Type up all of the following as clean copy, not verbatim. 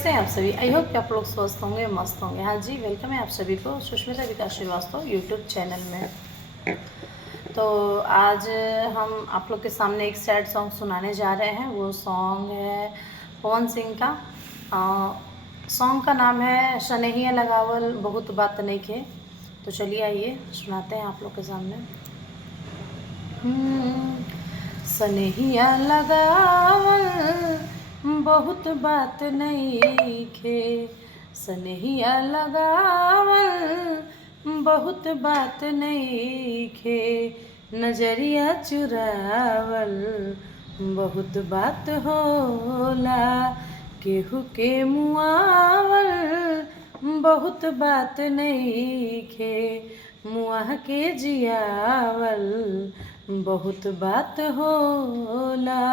कैसे हैं आप सभी। आई होप कि आप लोग स्वस्थ होंगे, मस्त होंगे। हाँ जी, वेलकम है आप सभी को सुष्मिता विकास श्रीवास्तव यूट्यूब चैनल में। तो आज हम आप लोग के सामने एक सैड सॉन्ग सुनाने जा रहे हैं। वो सॉन्ग है पवन सिंह का। सॉन्ग का नाम है सनेहिया लगावल बहुत बात नहीं खे। तो चलिए आइए सुनाते हैं आप लोग के सामने। सनेहिया लगावल बहुत बात नहीं खे, सनेहिया लगावल बहुत बात नहीं खे, नजरिया चुरावल बहुत बात होला, केहू के मुआवल बहुत बात नहीं खे, मुआ के जियावल बहुत बात होला।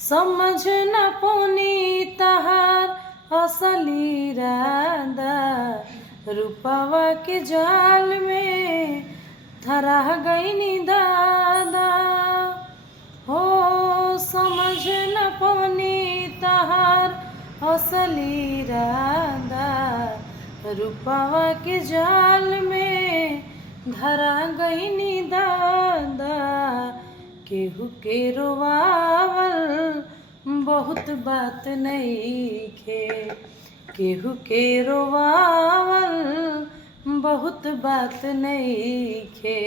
समझ न पौनी तहार असली इरादा, रूपवा के जाल में धरा गईनी दादा। हो समझ न पौनी तहार असली इरादा, रूपवा के जाल में धरा गईनी दादा। केहू के रोवावल बहुत बात नहीं खे, केहू के रोवावल बहुत बात नहीं खे,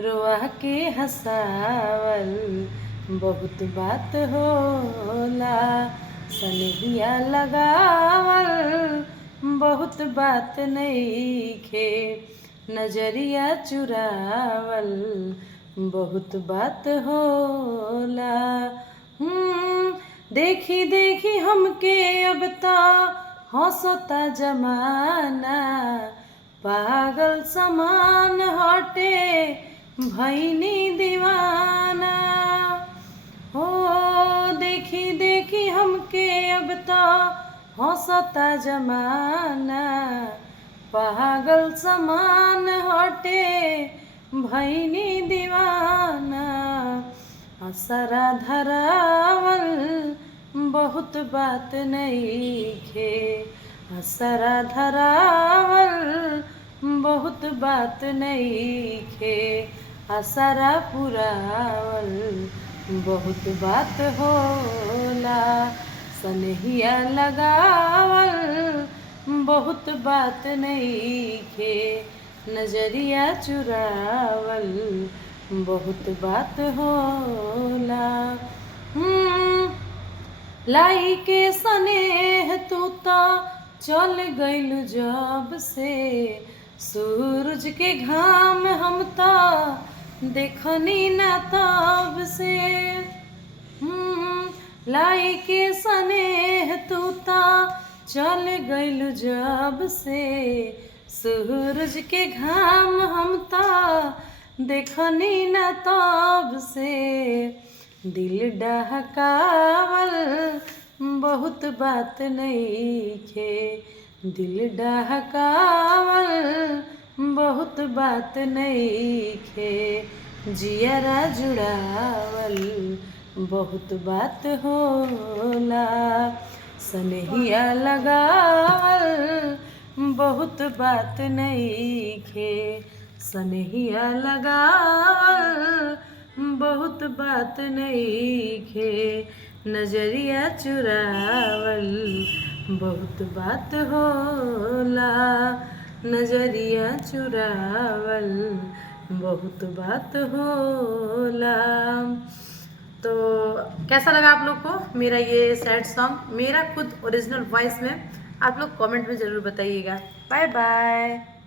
रोआ के हंसावल बहुत बात होला, सनेहिया लगावल बहुत बात नहीं खे, नजरिया चुरावल बहुत बात होला। देखी देखी हमके अब ता हंसता जमाना, पागल समान हटे भैनी दीवाना। हो देखी देखी हमके अब ता हंसता जमाना, पागल समान हटे भैनी दीवाना। असरा धरावल बहुत बात नहीं खे, असरा धरावल बहुत बात नहीं खे, असरा पुरावल बहुत बात होला, सनेहिया लगावल बहुत बात नहीं खे, नजरिया चुरावल बहुत बात होला। लाई के सनेह तू ता चल गइलू जब से, सूरज के घाम हम ता देखनी ना तब से। लाई के सनेह तू ता चल गइलू जब से, सूरज के घाम हम ता देखनी न तब से। दिल डहकावल बहुत बात नहीं खे, दिल डहकावल बहुत बात नहीं खे, जियरा जुड़ावल बहुत बात होला, सनेहिया लगावल बहुत बात नहीं खे, सनेहिया लगावल बहुत बात नहीं खे, नजरिया चुरावल बहुत बात होला, नजरिया चुरावल बहुत बात होला। तो कैसा लगा आप लोग को मेरा ये सैड सॉन्ग, मेरा खुद ओरिजिनल वॉइस में? आप लोग कमेंट में ज़रूर बताइएगा। Bye by.